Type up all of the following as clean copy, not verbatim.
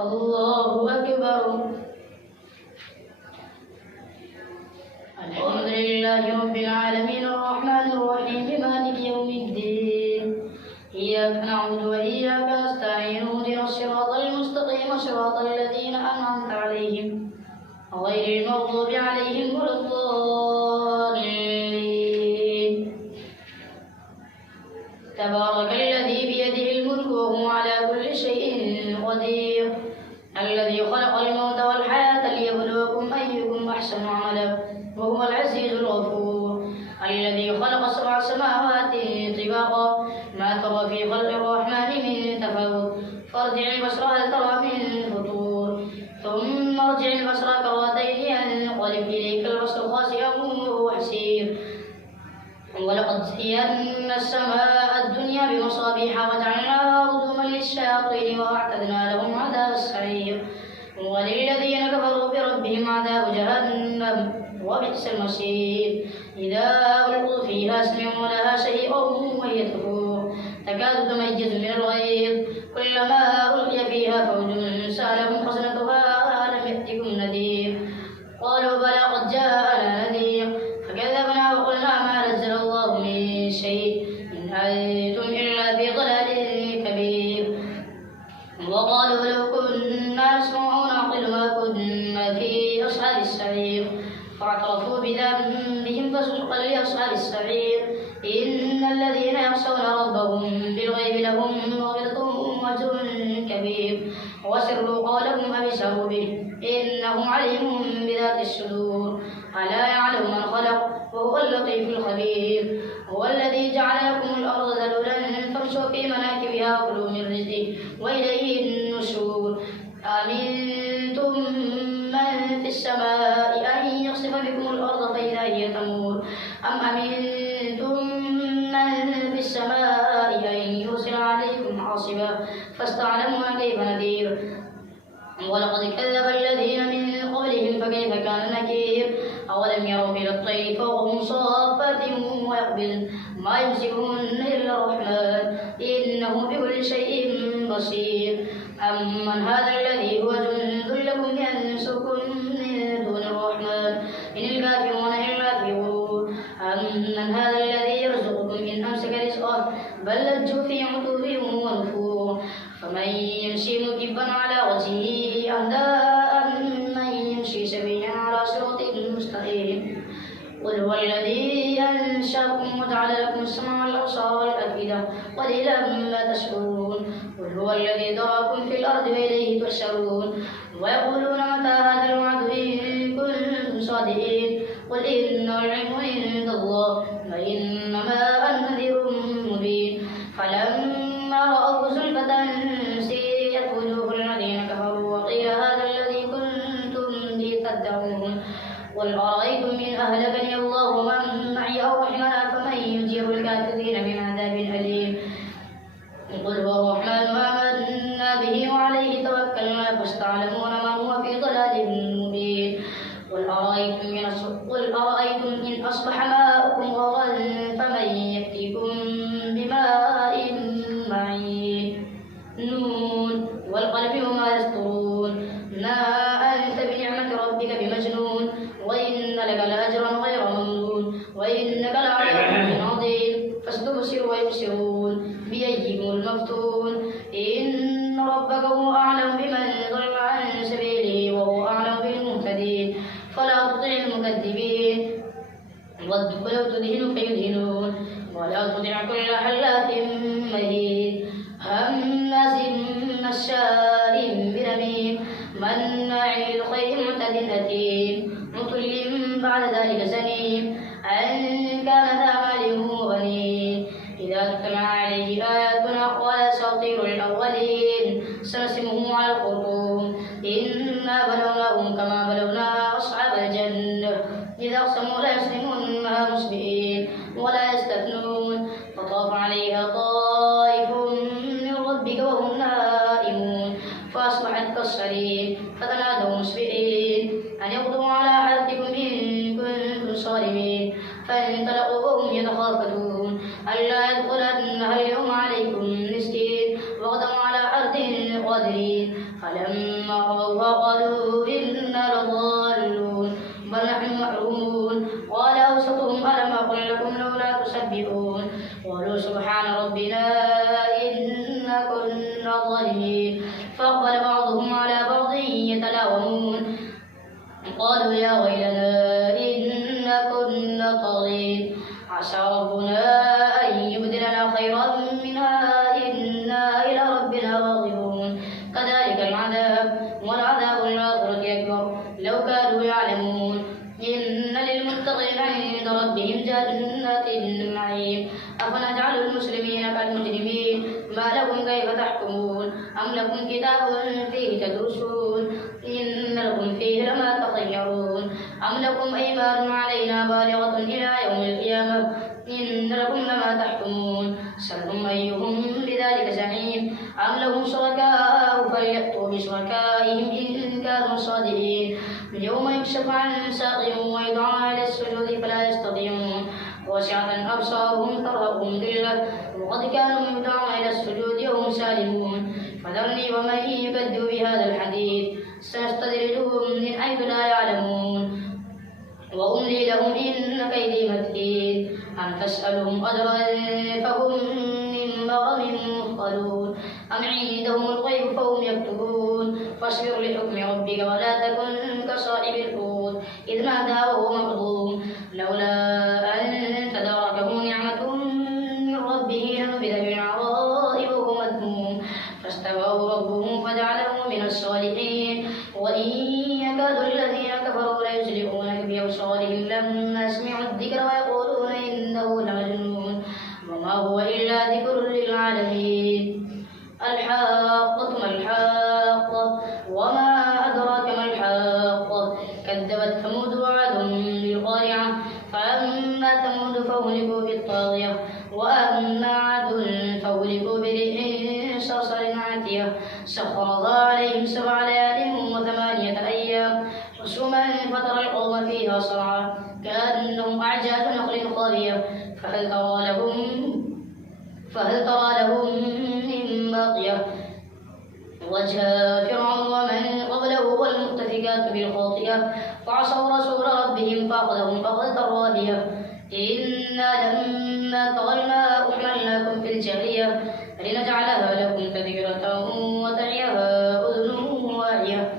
الله أكبر. الحمد لله رب العالمين الرحمن الرحيم مالك يوم الدين إياك نعبد وإياك نستعين اهدنا الصراط المستقيم صراط الذين أنعمت عليهم غير المغضوب عليهم ولا الضالين. تبارك الذي بيده الملك وهو على كل شيء قدير الذي خلق الموت والحياة ليبلوكم أيكم أحسن عملا وهو العزيز الغفور الذي خلق 7 سماوات طباقا ما ترى في خلق الرحمن من تفاوت فارجع البصر هل ترى من فطور ثم ارجع البصر كرتين ينقلب إليك البصر خاسئا وهو حسير ولقد زينا السماء الدنيا بمصابيح وجعلناها رجوما للشياطين وأعتدنا لهم عذاب السعير وللذين كفروا بربهم عذاب جهنم وبئس المصير إذا ألقوا فيها سمعوا لها شيئا وهي تفور تكاد تميز من الغيظ كلما ألقي فيها فوج سألهم خزنتها ألم يأتكم نذير قالوا بلى قد جاءنا نذير فكذبنا وقلنا ما نزل الله من شيء إن أنتم إلا في ضلال كبير وقالوا لو كنا نسمع أو نعقل ما كنا في أصحاب السعير فاعترفوا بذنبهم فسحقا لأصحاب السعير إن الذين يخشون ربهم بالغيب لهم مغفرة وأجر كبير وسروا قولهم أو جهروا به إنه عليم بذات الصدور ألا يعلم من خلق وهو اللطيف الخبير هو الذي جعل لكم الأرض ذلولا فامشوا في مناكبها وكلوا من رزقه وإليه النشور أمنتم من في السماء أن يخسف بكم الأرض فإذا هي تمور أم أمنتم من في السماء أن يرسل عليكم حاصبا فاستعلمون كيف نذير ولقد كذب الذين من قبلهم فكيف كان نكير أولم يروا إلى الطير فوقهم صافات ويقبل ما يمسكهن إلا الرحمن إنه بكل شيء بصير أمن هذا الذي هو جند لكم ينصركم من دون الرحمن إن الكافرون إلا في غرور أمن هذا الذي يرزقكم إن أمسك رزقه بل لجوا في عتو ونفور فمن يمشي مكبا على وجهه أهدى أمن يمشي سويا على صراط مستقيم قل هو الذي أنشأكم وجعل لكم السمع والأبصار والأفئدة قليلا ما تشكرون قل هو الذي ذراكم في الأرض وإليه تحشرون ويقولون متى هذا الوعد إن كنتم صادقين قل إن العلم عند الله وإنما أنا نذير مبين فلما رأوا زلفة سيئت وجوه الذين كفروا وقيل هذا الذي كنتم به تدعون قل أرأيتم إن أهلكني الله ومن معي أو رحمنا فمن يجير الكافرين من عذاب أليم قل هو الرحمن آمنا به وعليه توكلنا فاستعلمون من هو في ضلال مبين قل أرأيتم إن أصبح ماؤكم غورا فمن يأتيكم بماء معين نون والقلم وما يسطرون ما أنت بنعمة ربك بمجنون وإن لك لأجرا غير ممنون وإنك لعلى خلق عظيم فاستبصر ويبصرون بأيهم المفتون إن ربك هو أعلم بمن ضل عن سبيله وهو أعلم بالمهتدين فلا تطع المكذبين ودوا لو تدهن فيدهنون ولا تطع كل حلاف مهين هماز مشاء بنميم مناع للخير معتد أثيم عتل بعد ذلك زنيم أن كان ذا مال وبنين إذا تتلى عليه آياتنا قال أساطير الأولين سنسمه على الخرطوم إنا بلوناهم كما بلونا أصحاب الجنة إذا أقسموا لا يسلمونها مسبئين ولا يستثنون فطاف عليها طائف من ربك وهم نائمون فأصبحت كالصريم فتنادوا مسبئين أن يغدوا على حرثكم إن كنتم صارمين فانطلقوا وهم يتخافتون ألا يدخلنها اليوم عليكم مسكين وغدوا على حرث قادرين فلما رأوها قالوا إنا لضالون بل نحن محرومون. قال أوسطهم ألم أقل لكم لولا تسبحون قالوا سبحان ربنا إنا كنا ظالمين. فأقبل بعضهم على بعض يتلاومون قالوا يا ويلنا إنا كنا طاغين عسى ربنا أن يبدلنا خيرا منها إنا إلى ربنا راغبون. كذلك العذاب والعذاب الآخرة أكبر لو كانوا يعلمون. إن للمتقين عند ربهم جنات النعيم. أفنجعل المسلمين كالمجرمين ما لكم كيف تحكمون أم لكم كتاب فيه تدرسون إن لكم فيه لما تخيرون أم لكم أيمان علينا بالغة إلى يوم القيامة إن لكم لما تحكمون. سلهم أيهم بذلك زعيم أم لهم شركاء فليأتوا بشركائهم إن كانوا صادقين. يوم يكشف عن ساق ويدعون إلى السجود فلا يستطيعون خاشعة أبصارهم ترهقهم ذلة وقد كانوا يدعون إلى السجود وهم سالمون. فذرني ومن يكذب بهذا الحديث سنستدرجهم من حيث لا يعلمون وأملي لهم إن كيدي متين. أم تسألهم أجرا فهم من مغرم مثقلون أم عندهم الغيب فهم يكتبون. فاصبر لحكم ربك ولا تكن كصاحب الحوت إذ نادى وهو مكظوم لولا أن تداركه نعمة من ربه لنبذ بالعراء وهو مذموم فاستواه ربه فجعله من الصالحين. وإن يكاد الذين كفروا ليزلقونك بأبصارهم لما سمعوا الذكر ويقولون إنه لمجنون وما هو إلا ذكر للعالمين. الحاقة ما الحاقة وما أدراك ما الحاقة. كذبت ثمود وعاد بالقارعة فأما ثمود فأهلكوا بالطاغية وأما عاد فأهلكوا بريح صرصر عاتية سخرها عليهم 7 ليال و8 أيام حسوما فترى القوم فيها صرعى كأنهم أعجاز نخل خاوية فهل ترى لهم من باقية. وجاء فرعون ومن قبله والمؤتفكات بالخاطئة فعصوا رسول ربهم فأخذهم أخذة رابية. إنا لما طغى الماء حملناكم في الجارية لنجعلها لكم تذكرة وتعيها أذن واعية.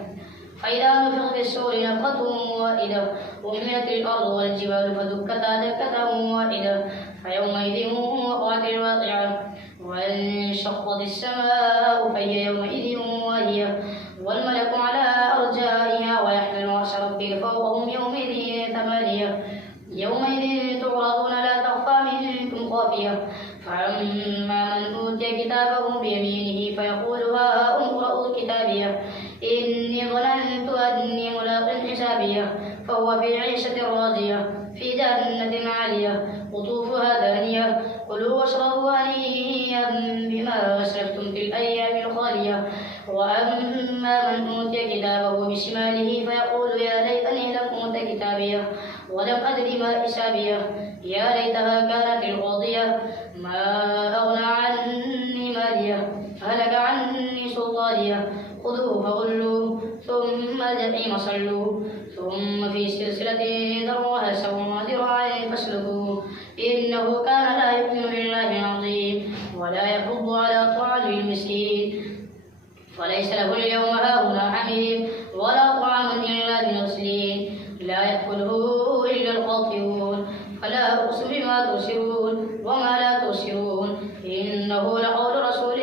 فإذا نفخ في السور نفخة واحدة وحملت الأرض والجبال فدكتا دكة واحدة فيومئذ وقعت الواقعة وانشقت السماء فهي يومئذ واهية والملك على أرجائها ويحمل عرش ربك فوقهم يومئذ 8 يومئذ تعرضون لا تخفى منكم خافية. فأما من أوتي كتابه بيمينه فيقول هاؤم اقرءوا كتابيه إني ظننت أني ملاق حسابيه فهو في عيشة راضية في جنة عالية قطوفها دانية كلوا واشربوا هنيئا بما أسلفتم في الأيام الخالية. وأما من أوتي كتابه بشماله فيقول يا ليتني لم أوت كتابيه ولم أدر ما حسابيه يا ليتها كانت القاضية ما أغنى عني ماليه هلك عني سلطانيه خذوه فغلوه ثم الجحيم صلوه ثم في سلسلة ذرعها 70 ذراعا فاسلكوه إنه كان لا يؤمن بالله العظيم ولا يحض على طعام المسكين فليس له اليوم هاهنا حميم ولا طعام إلا من غسلين لا يأكله إلا الخاطئون. فلا أقسم بما تبصرون وما لا تبصرون إنه لقول رسول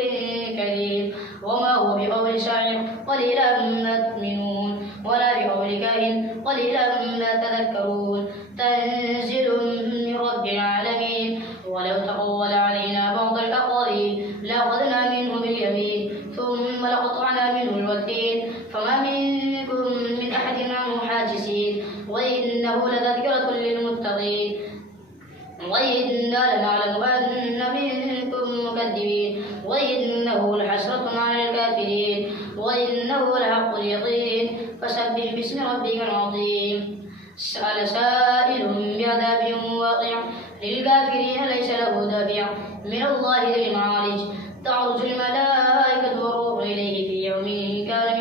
كريم وما هو بقول شاعر قليلا ما تؤمنون ولا بقول كاهن قليلا ما تذكرون. تنزيل من رب العالمين. ولو تقول علينا بعض الأقاويل لأخذنا منه باليمين ثم لقطعنا منه الوتين فما منكم من أحد عنه حاجزين وإنه لتذكرة للمتقين وإنا لنعلم أن منكم مكذبين وإنه لحسرة على الكافرين وإنه لحق اليقين. فسبح باسم ربك العظيم. سأل سائل بعذاب واقع للكافرين ليس له دافع من الله ذي المعارج تعرج الملائكة والروح إليه في يوم كان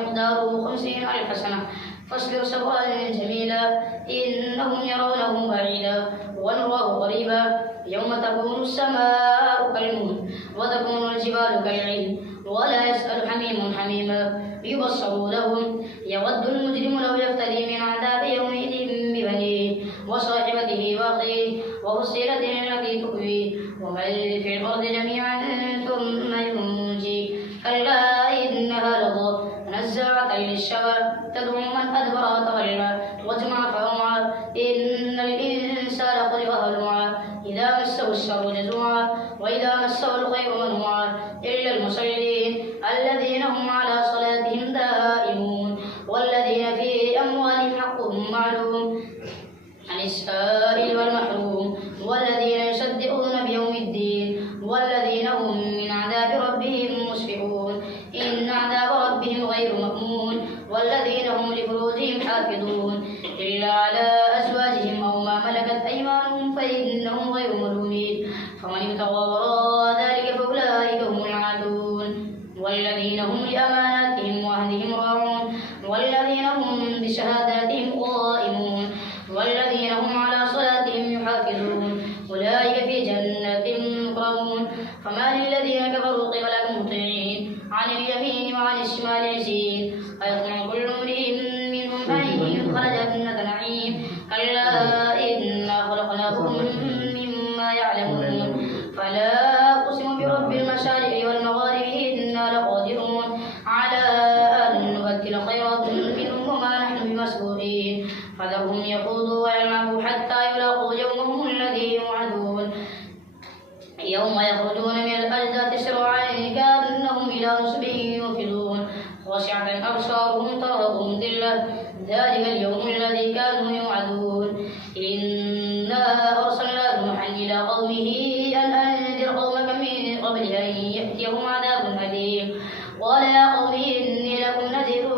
حسنة فاصبر صبرا جميلا إنهم يرونه بعيدا ونراه قريبا يوم تكون السماء كالمهل وتكون الجبال كالعهن ولا يسأل حميم حميما يبصرونهم يود المجرم لو يفتدي من عذاب يومئذ ببنيه وصاحبته وأخيه وفصيلته التي تؤويه ومن في الأرض جميعا ثم ينجي كلا إنها لظى نزاعة للشوى تدعو من أدبر وتولى وجمع فأوعى إن الإنسان خلق هلوعا إذا مسه الشر جزوعا وإذا مسه الخير منوعا إلا المصلين الذين هم على صلاتهم دائمون والذين في أموالهم حقهم معلوم عن السائل والمحروم والذين يصدقون بيوم الدين والذين هم من عذاب ربهم مشفقون إن عذاب ربهم غير مأمون والذين هم لفروجهم حافظون إلا على أزواجهم أو ما ملكت أيمانهم فإنهم غير ملومين فمن ابتغى وراء ذلك فأولئك هم العادون والذين هم لأماناتهم وعهدهم راعون والذين هم بشهاداتهم قائمون والذين هم على صلاتهم يحافظون أولئك في جنات مكرمون فما للذين كفروا قبلك مطيعين عن اليمين وعن الشمال عزين أيطمع كل امرئ منهم أن يدخل جنة نعيم كلا إنا خلقناهم مما يعلمون فلا أقسم برب المشارق والمغارب إنا لقادرون على أن نبدل خيرا منهم وما نحن بمسبوقين فذرهم يخوضوا ويلعبوا حتى يلاقوا يومهم الذي يوعدون يوم يخرجون من الأجداث سرعا كأنهم إلى نصب يوفضون خاشعة أبصارهم ترهقهم ذلة ذلك اليوم الذي كانوا يوعدون إنا أرسلنا نوحا إلى قومه أن أنذر قومك من قبل أن يأتيهم عذاب أليم قال يا قوم إني لكم نذير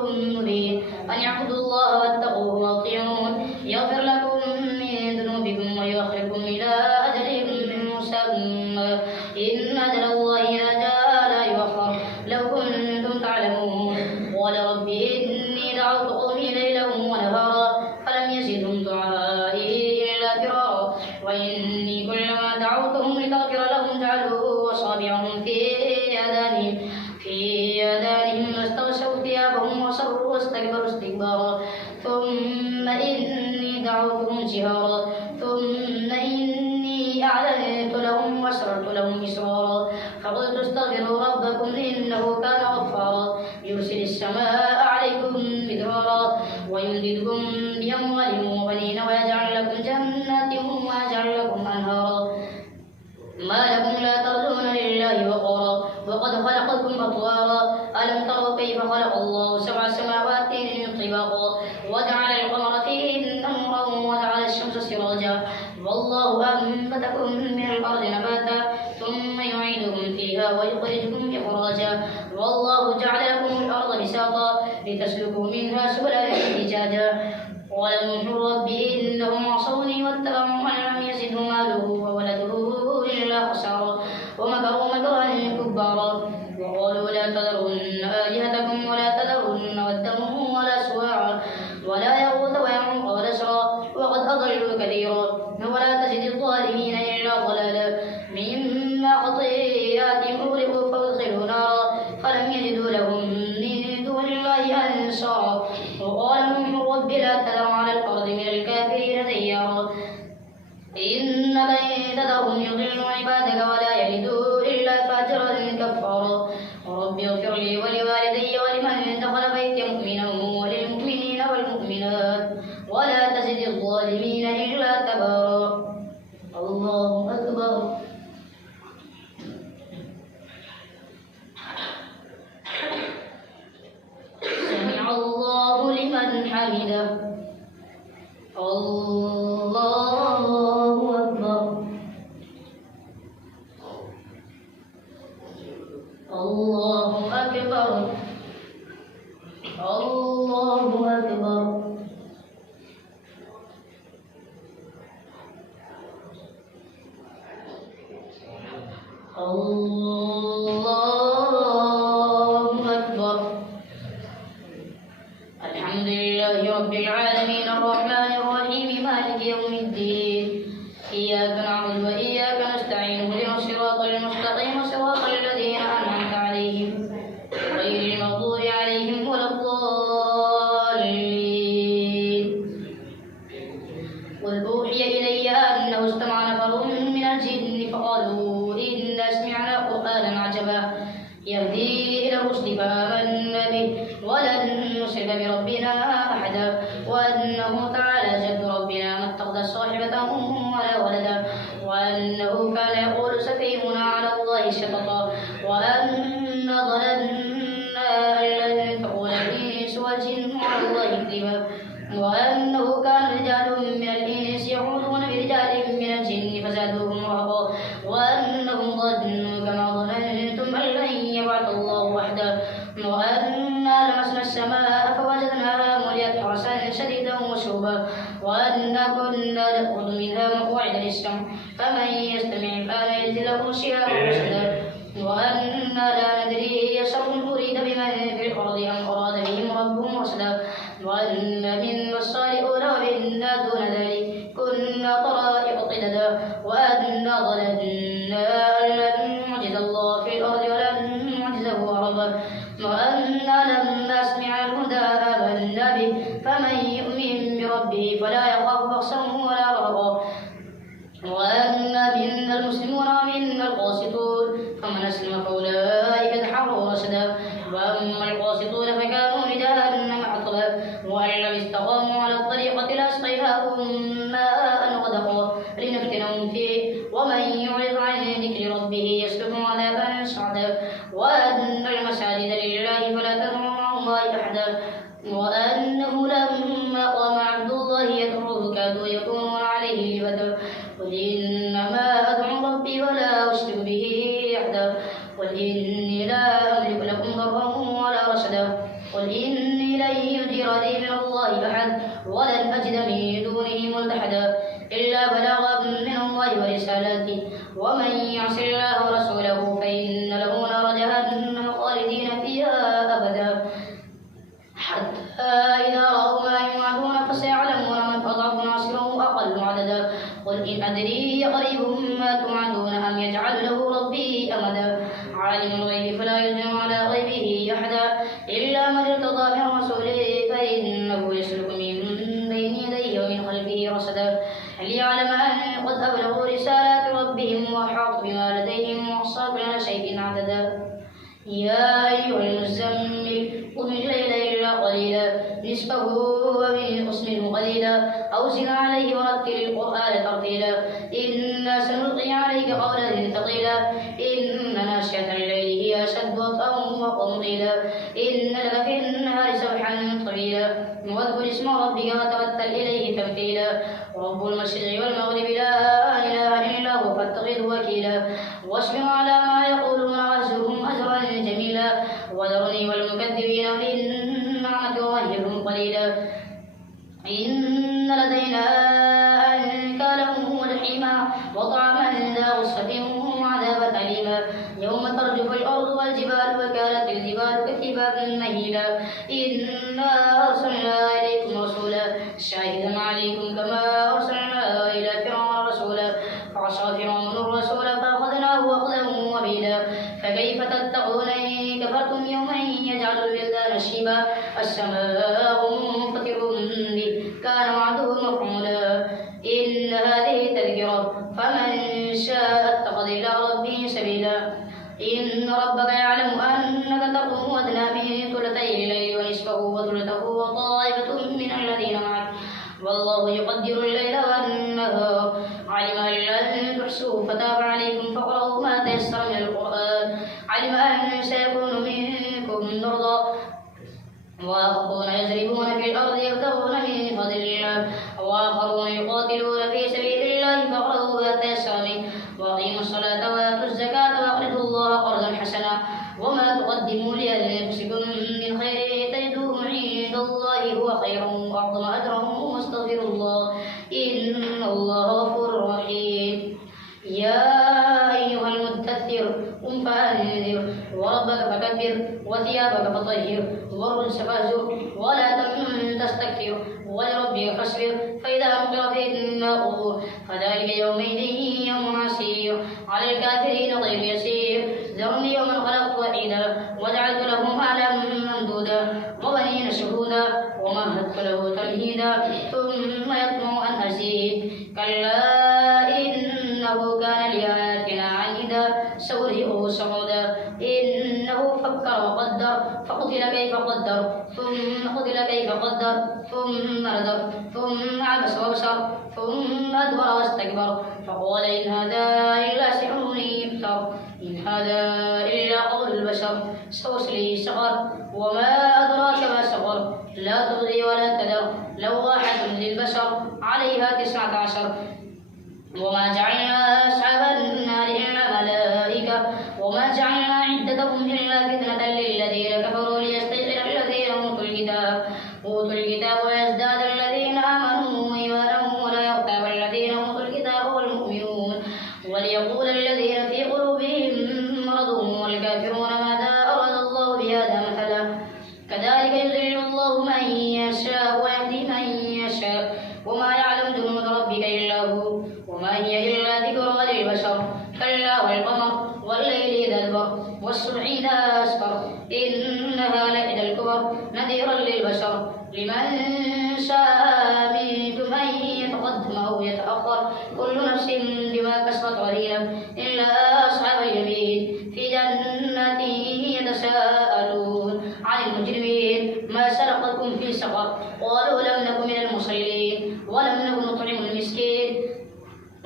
مبين أن اعبدوا الله واتقوه واطيعون يغفر لكم من ذنوبكم ويؤخركم إلى أجل مسمى إن أجل الله إذا جاء لا يؤخر لو كنتم تعلمون قال رب إني دعوت قومي ليلا ونهارا فلم يزدهم دعائي إلا فرارا وإني كلما دعوتهم لتغفر لهم جعلوا أصابعهم في آذانهم واستغشوا ثيابهم وصروا واستكبروا استكبارا ثم إني دعوتهم جهارا ثم إني أعلنت لهم وأسررت لهم إسرارا فقلت استغفروا ربكم إنه كان غفارا يرسل السماء عليكم مدرارا ويمددكم بأموال وبنين ويجعل لكم جنات ويجعل لكم أنهارا ما لكم لا ترجون لله وقارا وقد خلقكم أطوارا ألم تروا كيف خلق الله سبع سماوات طباقا وجعل القمر فيهن نورا وجعل الشمس سراجا والله أنبتكم من الأرض نباتا ثم يعيدكم فيها ويخرجكم إخراجا والله جعل لكم الأرض بساطا لتسلكوا منها سبلا فجاجا قال نوح رب إنهم عصوني واتبعوا من لم يزده ماله وولده إلا خسارا ومكروا مكرا كبارا وقالوا لا تذرن آلهتكم ولا تذرن ودا ولا سواعا ولا يغوث ويعوق ونسرا وقد أضلوا كثيرا ولا تزد الظالمين إلا ضلالا مما خطيئاتهم أغرقوا فأدخلوا نارا فلم يجدوا لهم من دون الله أنصارا وقال نوح رب لا تذر على الأرض من الكافرين ديارا إنك إن تذرهم يضلوا عبادك ولا يلدوا إلا فاجرا كفارا رب اغفر لي ولوالدي ولمن دخل بيتي مؤمنا وللمؤمنين والمؤمنات ولا تزد الظالمين إلا تبارا الله أكبر سمع الله لمن حمده الله أكبر الله أكبر رب العالمين الرحمن الرحيم مالك يوم الدين إياك نعبد وإياك نستعين اهدنا الصراط المستقيم صراط الذين أنعمت عليهم غير المغضوب عليهم ولا الضالين. قل أوحي إلي أنه استمع نفر من الجن فقالوا إنا سمعنا قرآنا عجبا يهدي إلى الرشد فآمنا به ولن نشرك بربنا أحدا وأنه تعالى جد ربنا ما اتخذ صاحبة ولا ولدا وأنه كان يقول سفيهنا على الله شططا وأنا ظننا أن لن تقول الإنس والجن على الله كذبا وأنه كان رجال من الإنس يعوذون برجال من الجن فزادوهم رهقا وأنهم ظنوا كما ظننتم أن لن يبعث الله وحده وأنا لمسنا السماء فوجدناها مليت حرسا شديدا وشهبا وأنا كنا نأخذ منها مقاعد للسمع فمن يستمع الآن يجد له شهابا رشدا وأنا لا ندري شر أريد بمن في الأرض أم أراد بهم ربهم رشدا وأنا منا الصالحون ومنا دون ذلك كنا طرائق قددا وأنا ظننا أن لن نعجز الله في الأرض ولن نعجزه هربا وأنا لما سمع الهدى آمنا به فمن يؤمن بربه فلا يخاف بخسا ولا رهقا وأنا منا المسلمون ومنا القاسطون فمن أسلم فأولئك تحروا رشدا وأما القاسطون فكانوا لجهنم حطبا وأن لم استقاموا على الطريقة لأسقيناهم ماء غدقا لنفتنهم فيه ومن يعرض عن ذكر ربه يسلكه عذابا صعدا وأن المساجد لله فلا تدعوا مع الله أحدا وأنه لما قام عبد الله يدعوه كادوا يكونون عليه لبدا قل إنما أدعو ربي ولا أشرك به أحدا قل إني لا أملك لكم ضرا ولا رشدا قل إني لن يجيرني من الله أحد ولن أجد من دونه ملتحدا إلا بلاغا من الله ورسالاته ومن يعص الله ورسوله فإن له نار جهنم خالدين فيها أبدا حتى إذا رأوا ما يوعدون فسيعلمون من أضعف ناصرا وأقل عددا قل إن أدري قريب ما توعدون أم يجعل له ربي أمدا عالم الغيب فلا يظهر على غيبه أحدا إلا من ارتضى من رسوله فإنه يسلك من بين يديه ومن خلفه رصدا ليعلم أن قد أبلغوا رسالات ربهم وأحاط بما لديهم وأحصى كل شيء عددا يا أيها المزمل قم الليل إلا قليلا نصفه ومنقص منه قليلا أو زد عليه ورتل القرآن ترتيلا إنا سنلقي عليك قولا ثقيلا إن ناشئة الليل هي أشد وطئا وأقوم قيلا إن لك في النهار سبحا طويلا واذكر اسم ربك وتوتل إليه تبتيلا رب المشرق والمغرب لا إله إلا هو فاتخذه وكيلا واصبر على ما يقولون واهجرهم أجرا جميلا وذرني والمكذبين أولي النعمة ومهلهم قليلا إن لدينا أنكالا وجحيما وطعما ذا غصة وعذابا أليما يوم ترجف الأرض والجبال وكانت الجبال كثيبا مهيلا إنا أرسلنا إليكم رسولا شاهدا عليكم كما أرسلنا إلى فرعون رسولا فعصى فرعون الرسول فأخذناه أخذا وبيلا فكيف تتقون إن كفرتم يوما يجعل الولدان شيبا السماء منفطر به كان وعده مفعولا إن هذه تذكرة فمن شاء اتخذ إلى ربه سبيلا إن ربك يعلم أنك تقوم أدنى من ثلثي الليل ونصفه وثلثه وطائفة من الذين معك والله يقدر الليل والنهار علم أن لن تحصوا فتاب عليكم فاقرؤوا ما تيسر من القرآن علم أن سيكون منكم مرضى وآخرون يضربون في الأرض يبتغون من فضل الله وآخرون يقاتلون في سبيل الله فاقرؤوا ما تيسر منه وأقيموا الصلاة وآتوا الزكاة وأقرضوا الله قرضا حسنا وما تقدموا لأنفسكم من خير تجدوه عند الله هو خيرا وأعظم أجرا واستغفروا الله إن الله غفور رحيم يا أيها المدثر قم فأنذر وربك فكبر وثيابك فطهر والرجس فاهجر ولا تمنن تستكثر ولربك فاصبر فإذا نقر في الناقور فذلك يومئذ يوم عسير على الكافرين غير يسير ذرني ومن خلقت وحيدا وجعلت له مالا ممدودا وبنين شهودا ومهدت له تمهيدا ثم يطمع أن أزيد كلا إنه كان لآياتنا عنيدا سأرهقه صعودا إنه فكر وقدر فقتل كيف قدر ثم قتل كيف قدر ثم ردر ثم عبس وبصر ثم أدبر واستكبر فقال إن هذا إلا سحر يفتر إن هذا إلا قول البشر سأصليه سقر وما أدراك ما سقر لا تبغي ولا تذر لواحة للبشر عليها 19 وما جعلنا أصحاب النار إلا ملائكة وما جعلنا عدتهم إلا فتنة للذين كفروا ليستيقن الذين أوتوا الكتاب ويزداد الذين آمنوا إيمانا ولا يرتاب الذين أوتوا الكتاب والمؤمنون وليقول الذين في قلوبهم مرض والكافرون ماذا أراد الله بهذا مثلا كذلك يضل الله من يشاء ويهدي من يشاء وما يعلم جنود ربك إلا هو وما هي إلا ذكرى للبشر كلا والقمر والليل إذا أدبر والصبح إذا أسفر إنها لإحدى الكبر نذيرا للبشر لمن شاء منكم أن يتقدم أو يتأخر كل نفس بما كسبت رهينة إلا أصحاب اليمين في جنات يتساءلون عن المجرمين ما سلككم في سقر قالوا لم نكن من المصلين ولم نكن نطعم المسكين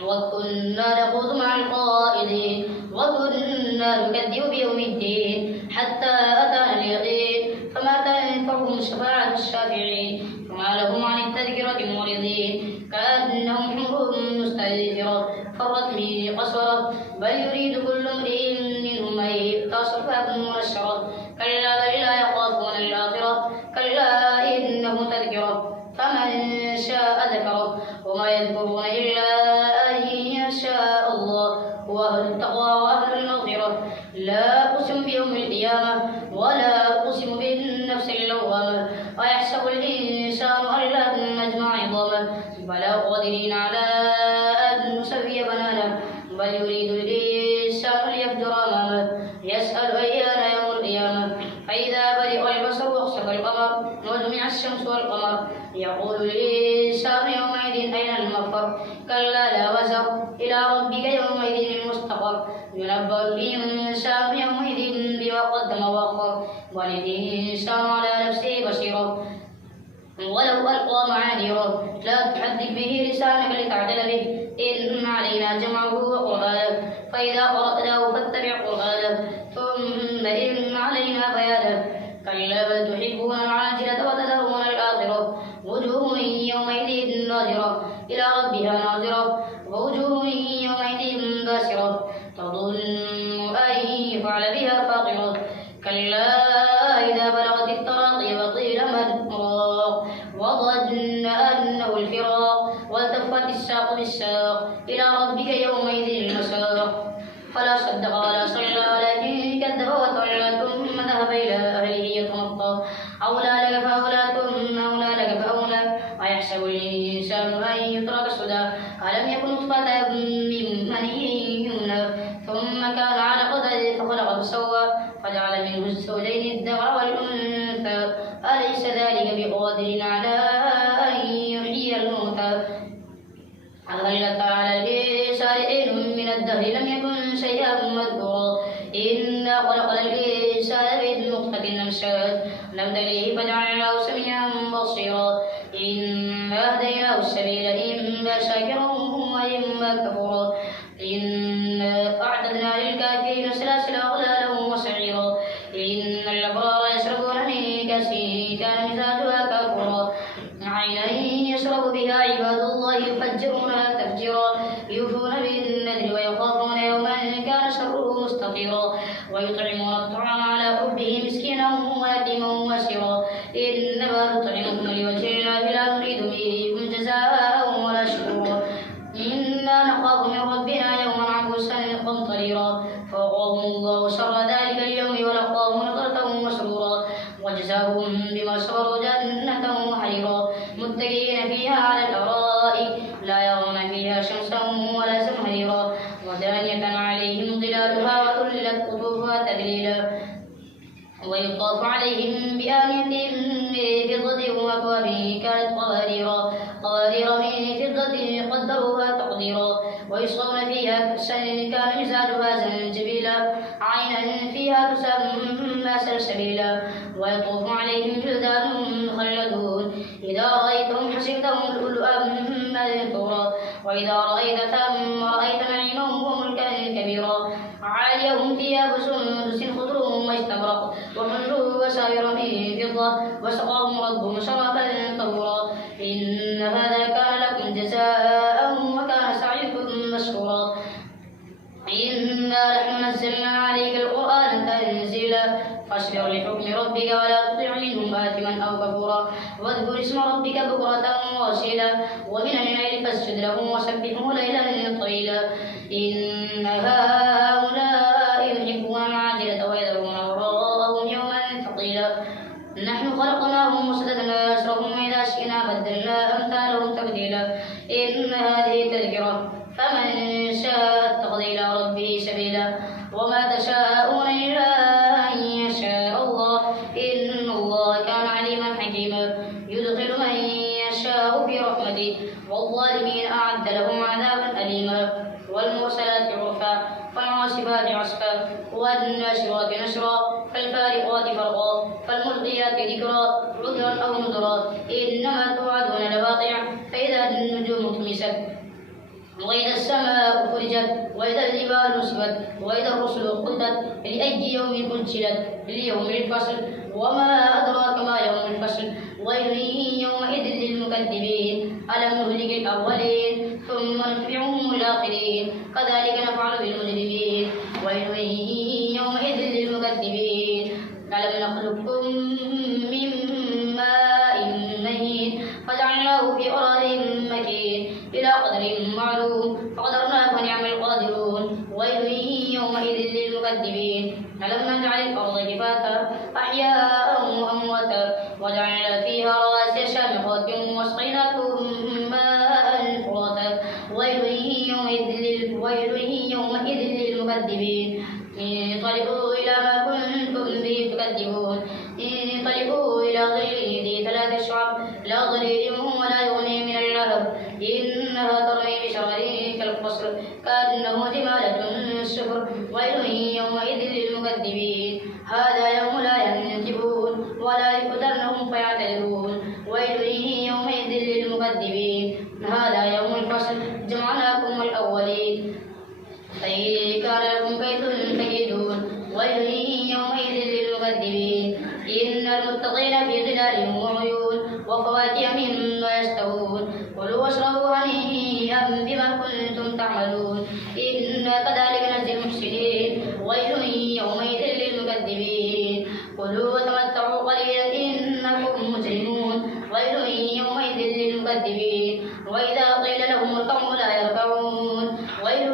وكنا نخوض مع القائدين وكنا نكذب بيوم الدين حتى أتانا اليقين فما تنفعهم شفاعة الشافعين فما لهم عن التذكرة معرضين كأنهم حمر مستنفرة فرت من قسورة بل يريد كل امرئ منهم أن يؤتى صحفا منشرة كلا بل لا يخافون الآخرة كلا إنه تذكرة فمن شاء ذكره وما يذكرون إلا أن يشاء الله هو أهل التقوى وأهل المغفرة لا أقسم بيوم القيامة ولا أقسم بالنفس اللوامة أيحسب الإنسان أن لن نجمع عظامه بلى قادرين على أن نسوي بنانه بل يريد الإنسان ليفجر أمامه يسأل أيان يوم القيامة فإذا برئ البصر وخسف القمر وجمع الشمس والقمر يقول الإنسان يومئذ أين المفر كلا لا وزر إلى ربك يومئذ المستقر ينبأ الإنسان يومئذ بما قدم وأخر بل الإنسان على نفسه بصيرا ولو ألقى معاذيره لا تحدث به لسانك لتعجل به إن علينا جمعه وقرآنه فإذا قرأناه فاتبع قرآنه ثم إن علينا بيانه كلا بل تحبون العاجلة وتذرون الآخرة وجوه يومئذ ناظرة إلى ربها ناظرة ووجوه يومئذ باسرة تظن أن يفعل بها فاقرة كلا إذا بلغت التراقي وقيل من راق وظن أنه الفراق والتفت الساق بالساق إلى ربك يومئذ المساق فلا صدق ولا صلى ولكن كذب وتولى ثم ذهب إلى أهله يتمطى أولى لك فأولى ثم أولى لك فأولى أيحسب الإنسان أن يترك سدى ألم يكن نطفة من مني يمنى ثم كان علقة فخلق فسوى فجعل منه الزوجين الذكر والأنثى أليس ذلك بقادر على أن يحيي الموتى هل على الإنسان حين من الدهر لم يكن شيئا مذكورا إنا خلقنا الإنسان من نطفة أمشاج نبتليه فجعلناه سميعا بصيرا إنا هديناه السبيل إما شاكرا وإما كفورا إنا أعتدنا للكافرين سلاسل وأغلالا وسعيرا إن الأبرار يشربون من كأس كان مزاجها كافورا عينا يشرب بها عباد الله يفجرونها تفجيرا يوفون بالنذر ويخافون يوما كان شره مستطيرا ويطعمون الطعام على حبه مسكينا ويتيما واسيرا إنما نطعمكم لوجه الله لا نريد منكم جزاء ولا شكورا إنا نخاف من ربنا يوما عبوسا قمطريرا فوقاهم الله شر ذلك اليوم ولقاهم نضرة وسرورا وجزاهم بما صبروا جنة وحريرا متكئين فيها على الأرائك لا يرون فيها شمسا ولا زمهريرا ودانية عليهم ظلالها وذللت قطوفها تذليلا ويطاف عليهم بآنية من فضة وأكواب كانت قوارير من فضة قدروها تقديرا ويسقون فيها كأسا كان مزاجها زنجبيلا عينا فيها تسمى سلسبيلا ويطوف عليهم بلدان مخلدون إذا رأيتهم حسبتهم لؤلؤا منثورا وإذا رأيت ثم رأيت نعيما وملكا كبيرا عاليهم ثياب سندس خضر واستبرق وحلوا وسائر من فضة وسقاهم ربهم شرابا طهورا إن هذا كان لكم جزاء وكان سعيكم مشكورا إنا نحن نزلنا عليك القرآن تنزيلا فاصبر لحكم ربك ولا تطع منهم آثما أو كفورا واذكر اسم ربك بكرة وأصيلا ومن الليل فاسجد له وسبحه ليلا طويلا إن هؤلاء يحبون العاجلة ويذرون وراءهم يوما ثقيلا نحن خلقناهم وسددنا أسرهم وإذا شئنا بدلنا أمثالهم تبديلا إن هذه تذكرة فمن شاء اتخذ إلى ربه سبيلا وما تشاءون إلا أن يشاء الله إن الله كان عليما حكيما يدخل من يشاء في رحمته والظالمين أعد لهم عذابا أليما والمرسلات عرفا فالعاصفات عصفا والناشرات نشرا فالفارقات فرقا فالملقيات ذكرا عذرا أو نذرا إنما توعدون لواقع فإذا النجوم طمست وإذا السماء فرجت وإذا الجبال نصبت وإذا الرسل قدت لأي يوم أجلت ليوم الفصل وما أدراك ما يوم الفصل ويل يومئذ للمكذبين ألم نهلك الأولين ثم نتبعهم الآخرين كذلك نفعل بالمجرمين ويل يومئذ للمكذبين ألم نخلقكم من ماء مهين فجعلناه في قرار مكين إلى قدر معلوم فقدرنا فنعم القادرون ويل يومئذ للمكذبين ألم نجعل الأرض كفاتا أحياء وأمواتا وجعلنا فيها رواسي شامخات واسقيناكم ماء فراتا ويل يومئذ للمكذبين انطلقوا إلى ما كنتم به تكذبون انطلقوا إلى ظل ذي 3 شعب لا ظليل ولا يغني من اللهب إنها ترمي بشرر كالقصر كأنه جمالة صفر ويل يومئذ للمكذبين هذا يوم لا ينجبون ولا يقدرنهم فيعتذرون ويل يومئذ للمكذبين هذا يوم الفصل جمعناكم الأولين فإن كان لكم كيد فكيدون ويل يومئذ للمكذبين إن المتقين في ظلال وعيون وفواكه مما يشتهون كلوا واشربوا هنيئا بما كنتم تعملون إنا كذلك نجزي المحسنين ويل يومئذ للمكذبين كلوا وتمتعوا قليلا إنكم مجرمون ويل يومئذ للمكذبين وإذا قيل لهم اركعوا لا يركعون ويل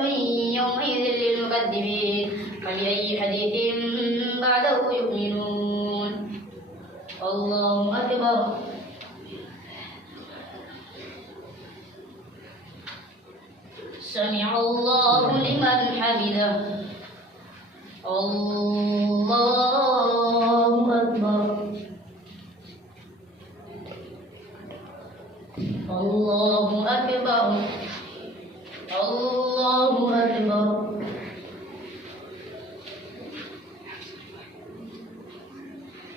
يومئذ للمكذبين فبأي حديث بعده يؤمنون الله أكبر سمع الله لمن حمده الله أكبر الله أكبر الله أكبر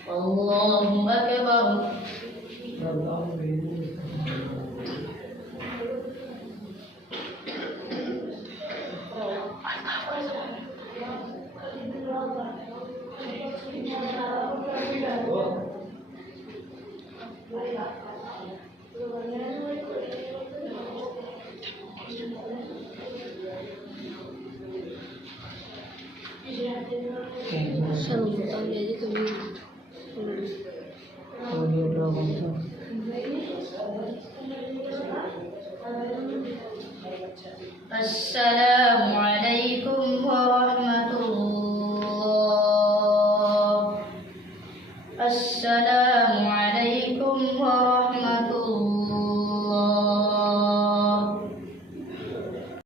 الله أكبر السلام عليكم ورحمة الله السلام